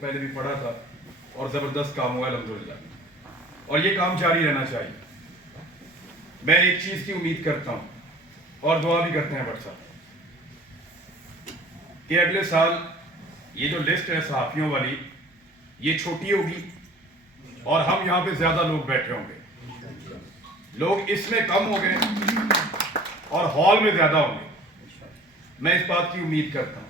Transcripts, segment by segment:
پہلے بھی پڑھا تھا اور زبردست کام ہوا الحمدللہ، اور یہ کام جاری رہنا چاہیے۔ میں ایک چیز کی امید کرتا ہوں اور دعا بھی کرتے ہیں بٹ صاحب کہ اگلے سال یہ جو لسٹ ہے صحافیوں والی یہ چھوٹی ہوگی اور ہم یہاں پہ زیادہ لوگ بیٹھے ہوں گے، لوگ اس میں کم ہو گئے اور ہال میں زیادہ ہوں گے۔ میں اس بات کی امید کرتا ہوں۔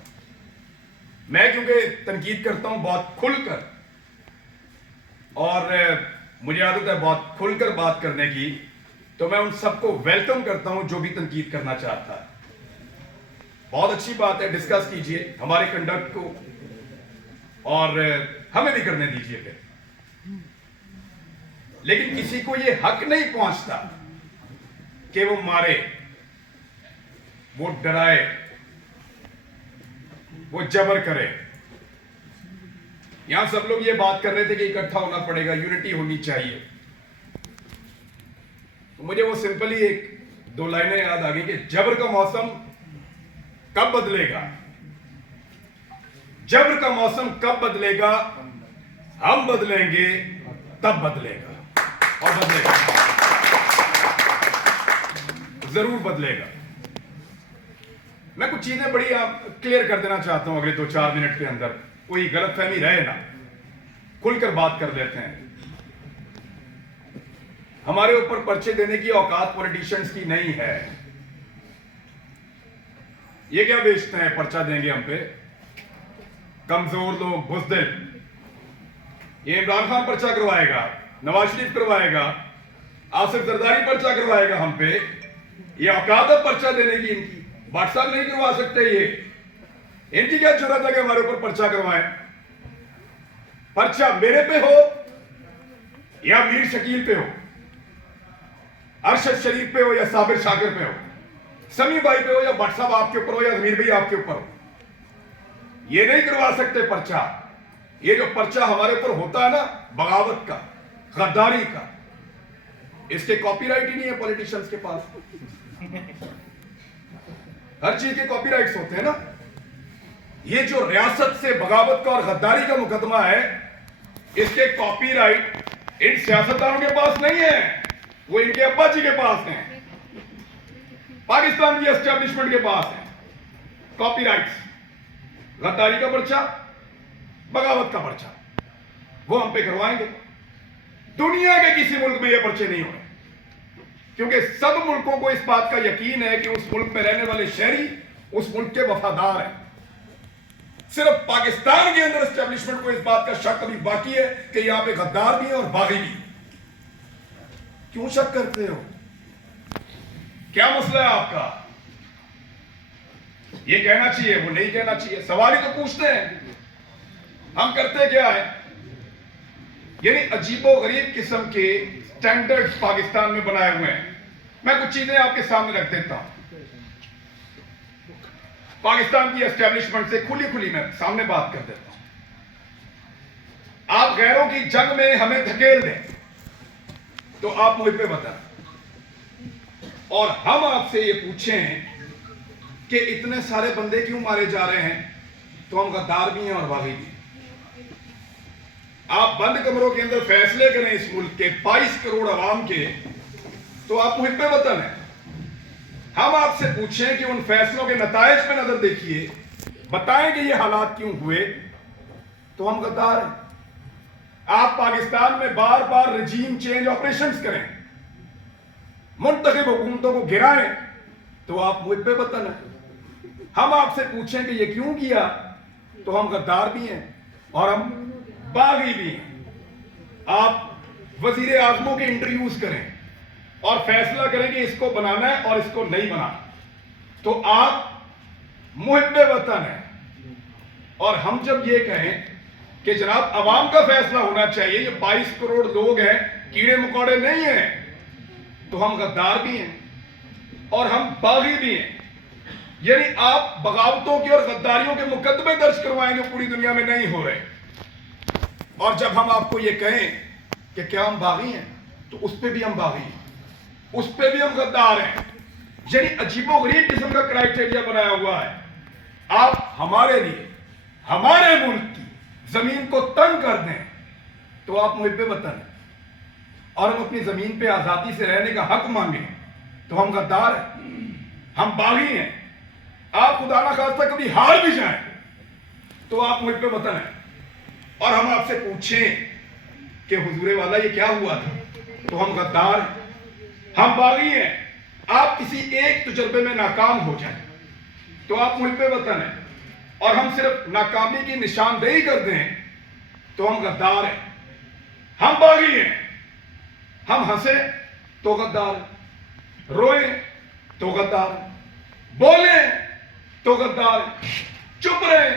میں کیونکہ تنقید کرتا ہوں بہت کھل کر، اور مجھے عادت ہے بہت کھل کر بات کرنے کی، تو میں ان سب کو ویلکم کرتا ہوں جو بھی تنقید کرنا چاہتا ہے۔ بہت اچھی بات ہے، ڈسکس کیجئے ہمارے کنڈکٹ کو، اور ہمیں بھی کرنے دیجئے پھر۔ لیکن کسی کو یہ حق نہیں پہنچتا کہ وہ مارے، وہ ڈرائے، وہ جبر کرے۔ یہاں سب لوگ یہ بات کر رہے تھے کہ اکٹھا ہونا پڑے گا، یونٹی ہونی چاہیے۔ تو مجھے وہ سمپل ہی ایک دو لائنیں یاد آ گئی کہ جبر کا موسم کب بدلے گا، جبر کا موسم کب بدلے گا، ہم بدلیں گے تب بدلے گا، اور بدلے گا، ضرور بدلے گا۔ میں کچھ چیزیں بڑی کلیئر کر دینا چاہتا ہوں اگلے 2-4 منٹ کے اندر، کوئی غلط فہمی رہے نہ، کھل کر بات کر لیتے ہیں۔ ہمارے اوپر پرچے دینے کی اوقات پولیٹیشنز کی نہیں ہے۔ یہ کیا بیچتے ہیں پرچہ دیں گے ہم پہ؟ کمزور لوگ، بزدل۔ یہ عمران خان پرچہ کروائے گا، نواز شریف کروائے گا، آصف زرداری پرچہ کروائے گا ہم پہ۔ یہ اوقات ہے پرچہ دینے کی ان کی؟ بٹ صاحب نہیں کروا سکتے، یہ ان کی کیا جرات ہے کہ ہمارے اوپر پرچہ کروائیں؟ پرچہ میرے پہ ہو یا میر شکیل پہ ہو، ارشد شریف پہ ہو یا صابر شاکر پہ ہو، سمیع بھائی پہ ہو یا بٹ صاحب آپ کے اوپر ہو یا ضمیر بھائی آپ کے اوپر ہو، یہ نہیں کروا سکتے پرچہ۔ یہ جو پرچہ ہمارے اوپر ہوتا ہے نا بغاوت کا، غداری کا، اس کے کاپی رائٹ ہی نہیں ہے پولیٹیشنز کے پاس۔ ہر چیز کے کاپی رائٹس ہوتے ہیں نا۔ یہ جو ریاست سے بغاوت کا اور غداری کا مقدمہ ہے، اس کے کاپی رائٹ ان سیاستدانوں کے پاس نہیں ہے، وہ ان کے ابا جی کے پاس ہیں، پاکستان کی اسٹیبلشمنٹ کے پاس ہیں کاپی رائٹس۔ غداری کا پرچہ، بغاوت کا پرچہ، وہ ہم پہ کروائیں گے۔ دنیا کے کسی ملک میں یہ پرچے نہیں ہوئے، کیونکہ سب ملکوں کو اس بات کا یقین ہے کہ اس ملک میں رہنے والے شہری اس ملک کے وفادار ہیں۔ صرف پاکستان کے اندر اسٹیبلشمنٹ کو اس بات کا شک ابھی باقی ہے کہ یہاں پہ غدار بھی ہیں اور باغی بھی۔ کیوں شک کرتے ہو؟ کیا مسئلہ ہے آپ کا؟ یہ کہنا چاہیے، وہ نہیں کہنا چاہیے، سوال ہی تو پوچھتے ہیں۔ ہم کرتے کیا ہے؟ یعنی عجیب و غریب قسم کے سٹینڈرڈز پاکستان میں بنائے ہوئے ہیں۔ میں کچھ چیزیں آپ کے سامنے رکھ دیتا ہوں۔ پاکستان کی اسٹیبلشمنٹ سے کھلی میں سامنے بات کر دیتا ہوں۔ آپ غیروں کی جنگ میں ہمیں دھکیل دیں تو آپ مجھ پہ بتائیں، اور ہم آپ سے یہ پوچھیں کہ اتنے سارے بندے کیوں مارے جا رہے ہیں، تو ہم غدار بھی ہیں اور باغی بھی ہیں۔ آپ بند کمروں کے اندر فیصلے کریں اس ملک کے 22 کروڑ عوام کے، تو آپ محب وطن ہیں۔ ہم آپ سے پوچھیں کہ ان فیصلوں کے نتائج پہ نظر دیکھیے، بتائیں کہ یہ حالات کیوں ہوئے، تو ہم غدار ہیں۔ آپ پاکستان میں بار بار رجیم چینج آپریشنز کریں، منتخب حکومتوں کو گرائیں، تو آپ محب وطن ہیں۔ ہم آپ سے پوچھیں کہ یہ کیوں کیا، تو ہم غدار بھی ہیں اور ہم باغی بھی ہیں۔ آپ وزیر اعظموں کے انٹرویوز کریں اور فیصلہ کریں کہ اس کو بنانا ہے اور اس کو نہیں بنانا، تو آپ محب وطن ہیں۔ اور ہم جب یہ کہیں کہ جناب عوام کا فیصلہ ہونا چاہیے، یہ 22 کروڑ لوگ ہیں، کیڑے مکوڑے نہیں ہیں، تو ہم غدار بھی ہیں اور ہم باغی بھی ہیں۔ یعنی آپ بغاوتوں کی اور غداریوں کے مقدمے درج کروائیں جو پوری دنیا میں نہیں ہو رہے، اور جب ہم آپ کو یہ کہیں کہ کیا ہم باغی ہیں، تو اس پہ بھی ہم باغی ہیں، اس پہ بھی ہم غدار ہیں۔ یعنی عجیب و غریب قسم کا کرائٹیریا بنایا ہوا ہے۔ آپ ہمارے لیے، ہمارے ملک کی زمین کو تنگ کر دیں تو آپ محب وطن ہیں، اور ہم اپنی زمین پہ آزادی سے رہنے کا حق مانگیں تو ہم غدار ہیں، ہم باغی ہیں۔ آپ خدا نہ خواستہ کبھی ہار بھی جائیں تو آپ محب وطن ہیں، اور ہم آپ سے پوچھیں کہ حضور والا یہ کیا ہوا تھا تو ہم غدار ہیں، ہم باغی ہیں۔ آپ کسی ایک تجربے میں ناکام ہو جائیں تو آپ محب وطن ہیں، اور ہم صرف ناکامی کی نشاندہی کر دیں تو ہم غدار ہیں، ہم باغی ہیں۔ ہم ہنسیں تو غدار ہیں، روئیں تو غدار ہیں، بولیں تو غدار ہیں، چپ رہیں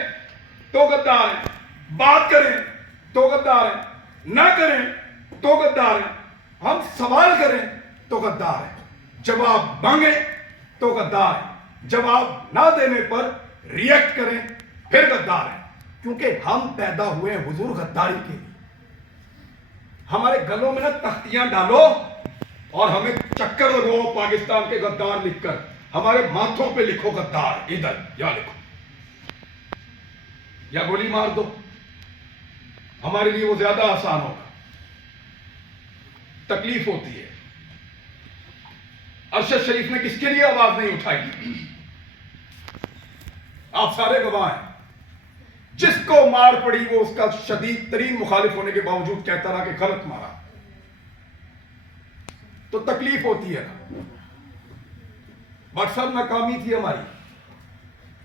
تو غدار ہیں، بات کریں تو غدار ہیں، نہ کریں تو غدار ہیں، ہم سوال کریں تو غدار ہیں، جواب مانگیں تو غدار ہیں، جواب نہ دینے پر ریئیکٹ کریں پھر غدار ہیں، کیونکہ ہم پیدا ہوئے ہیں حضور غداری کے لیے۔ ہمارے گلوں میں نہ تختیاں ڈالو اور ہمیں چکر لگو پاکستان کے غدار لکھ کر، ہمارے ماتھوں پہ لکھو غدار، ادھر یا لکھو یا گولی مار دو، ہمارے لیے وہ زیادہ آسان ہوگا۔ تکلیف ہوتی ہے۔ ارشد شریف نے کس کے لیے آواز نہیں اٹھائی؟ آپ سارے گواہ ہیں، جس کو مار پڑی وہ اس کا شدید ترین مخالف ہونے کے باوجود کہتا رہا کہ غلط مارا، تو تکلیف ہوتی ہے۔ بٹ صاحب ناکامی تھی ہماری،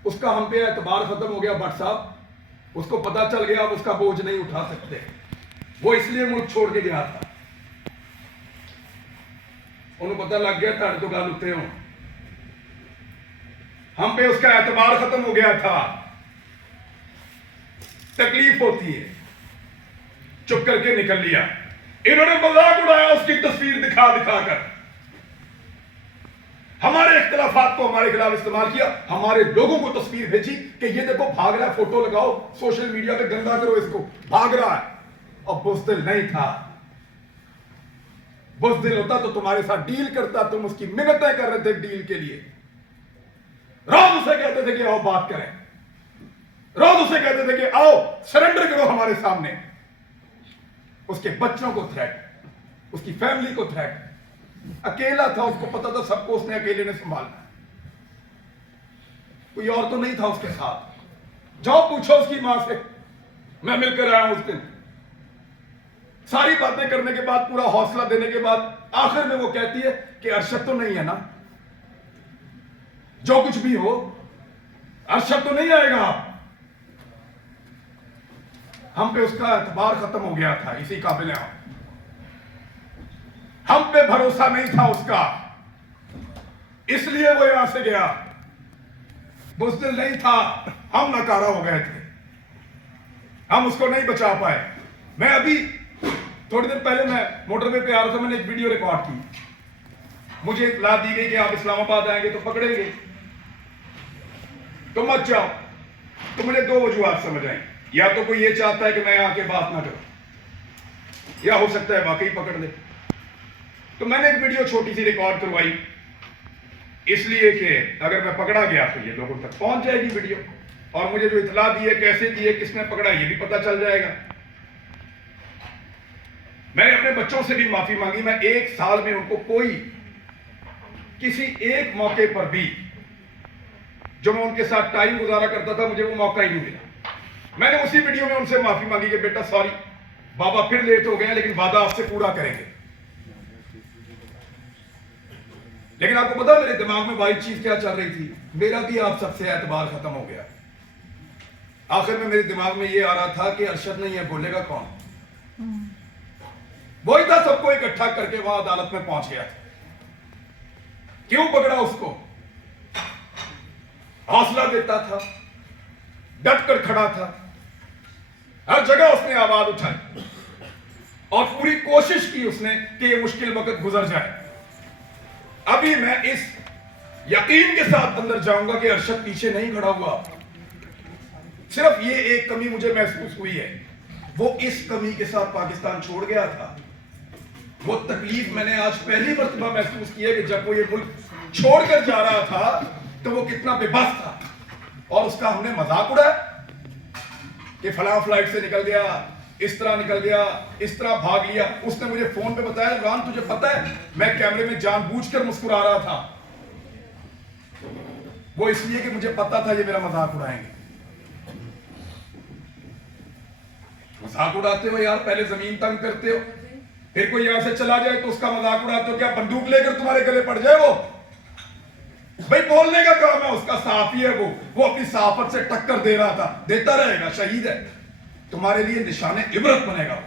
اس کا ہم پہ اعتبار ختم ہو گیا۔ بٹ صاحب اس کو پتا چل گیا اب اس کا بوجھ نہیں اٹھا سکتے، وہ اس لیے ملک چھوڑ کے گیا تھا، انہوں پتا لگ گیا تھا تو گل اٹھتے ہوں، ہم پہ اس کا اعتبار ختم ہو گیا تھا۔ تکلیف ہوتی ہے، چپ کر کے نکل لیا۔ انہوں نے مذاق اڑایا اس کی تصویر دکھا دکھا کر، ہمارے اختلافات کو ہمارے خلاف استعمال کیا، ہمارے لوگوں کو تصویر بھیجی کہ یہ دیکھو بھاگ رہا ہے، فوٹو لگاؤ سوشل میڈیا پہ، گندا کرو اس کو، بھاگ رہا ہے۔ اور بزدل نہیں تھا، بزدل ہوتا تو تمہارے ساتھ ڈیل کرتا، تم اس کی منتیں کر رہے تھے ڈیل کے لیے، روز اسے کہتے تھے کہ آؤ بات کریں، روز اسے کہتے تھے کہ آؤ سرنڈر کرو ہمارے سامنے۔ اس کے بچوں کو تھریٹ، اس کی فیملی کو تھریٹ، اکیلا تھا، اس کو پتا تھا سب کو اس نے اکیلے نے سنبھالنا، کوئی اور تو نہیں تھا اس کے ساتھ۔ جاؤ پوچھو اس کی ماں سے، میں مل کر آیا ہوں اس دن، ساری باتیں کرنے کے بعد، پورا حوصلہ دینے کے بعد، آخر میں وہ کہتی ہے کہ ارشد تو نہیں ہے نا، جو کچھ بھی ہو ارشد تو نہیں آئے گا۔ ہم پہ اس کا اعتبار ختم ہو گیا تھا، اسی قابل ہیں ہم پہ بھروسہ نہیں تھا اس کا، اس لیے وہ یہاں سے گیا۔ بزدل نہیں تھا، ہم ناکارہ ہو گئے تھے، ہم اس کو نہیں بچا پائے۔ میں ابھی تھوڑے دن پہلے میں موٹر وے پہ آ رہا تھا، میں نے ایک ویڈیو ریکارڈ کی، مجھے اطلاع دی گئی کہ آپ اسلام آباد آئیں گے تو پکڑیں گے، تو مت جاؤ۔ تو مجھے دو وجوہات سمجھ آئیں، یا تو کوئی یہ چاہتا ہے کہ میں یہاں کے بات نہ کروں، یا ہو سکتا ہے واقعی پکڑ لے۔ تو میں نے ایک ویڈیو چھوٹی سی ریکارڈ کروائی، اس لیے کہ اگر میں پکڑا گیا تو یہ لوگوں تک پہنچ جائے گی ویڈیو، اور مجھے جو اطلاع دی ہے، کیسے دی ہے، کس نے پکڑا، یہ بھی پتہ چل جائے گا۔ میں نے اپنے بچوں سے بھی معافی مانگی، میں ایک سال میں ان کو کوئی کسی ایک موقع پر بھی جو میں ان کے ساتھ ٹائم گزارا کرتا تھا، مجھے وہ موقع ہی نہیں ملا۔ میں نے اسی ویڈیو میں ان سے معافی مانگی کہ بیٹا سوری بابا، پھر لیٹ ہو گئے ہیں، لیکن وعدہ آپ سے پورا کریں گے۔ لیکن آپ کو پتا میرے دماغ میں واحد چیز کیا چل رہی تھی؟ میرا بھی آپ سب سے اعتبار ختم ہو گیا۔ آخر میں میرے دماغ میں یہ آ رہا تھا کہ ارشد نہیں ہے، بولے گا کون؟ وہی تھا، سب کو اکٹھا کر کے وہاں عدالت میں پہنچ گیا تھا۔ کیوں پکڑا اس کو؟ حوصلہ دیتا تھا، ڈٹ کر کھڑا تھا، ہر جگہ اس نے آواز اٹھائی اور پوری کوشش کی اس نے کہ یہ مشکل وقت گزر جائے۔ ابھی میں اس یقین کے ساتھ اندر جاؤں گا کہ ارشد پیچھے نہیں کھڑا ہوا، صرف یہ ایک کمی مجھے محسوس ہوئی ہے، وہ اس کمی کے ساتھ پاکستان چھوڑ گیا تھا۔ وہ تکلیف میں نے آج پہلی مرتبہ محسوس کی ہے کہ جب وہ یہ ملک چھوڑ کر جا رہا تھا تو وہ کتنا بے بس تھا، اور اس کا ہم نے مذاق اڑایا۔ کہ فلاں فلائٹ سے نکل گیا، اس طرح نکل گیا، اس طرح بھاگ لیا. اس نے مجھے فون پہ بتایا عمران تجھے پتا ہے میں کیمرے میں جان بوجھ کر مسکرا رہا تھا، وہ اس لیے کہ مجھے پتا تھا یہ میرا مذاق اڑائیں گے. مذاق اڑاتے ہو یار، پہلے زمین تنگ کرتے ہو، پھر کوئی یہاں سے چلا جائے تو اس کا مذاق اڑاتے ہو. کیا بندوق لے کر تمہارے گلے پڑ جائے؟ وہ بھائی بولنے کا کام ہے، اس کا صحافی ہے، وہ اپنی صحافت سے ٹکر دے رہا تھا، دیتا رہے گا، شہید ہے، تمہارے لیے نشان عبرت بنے گا.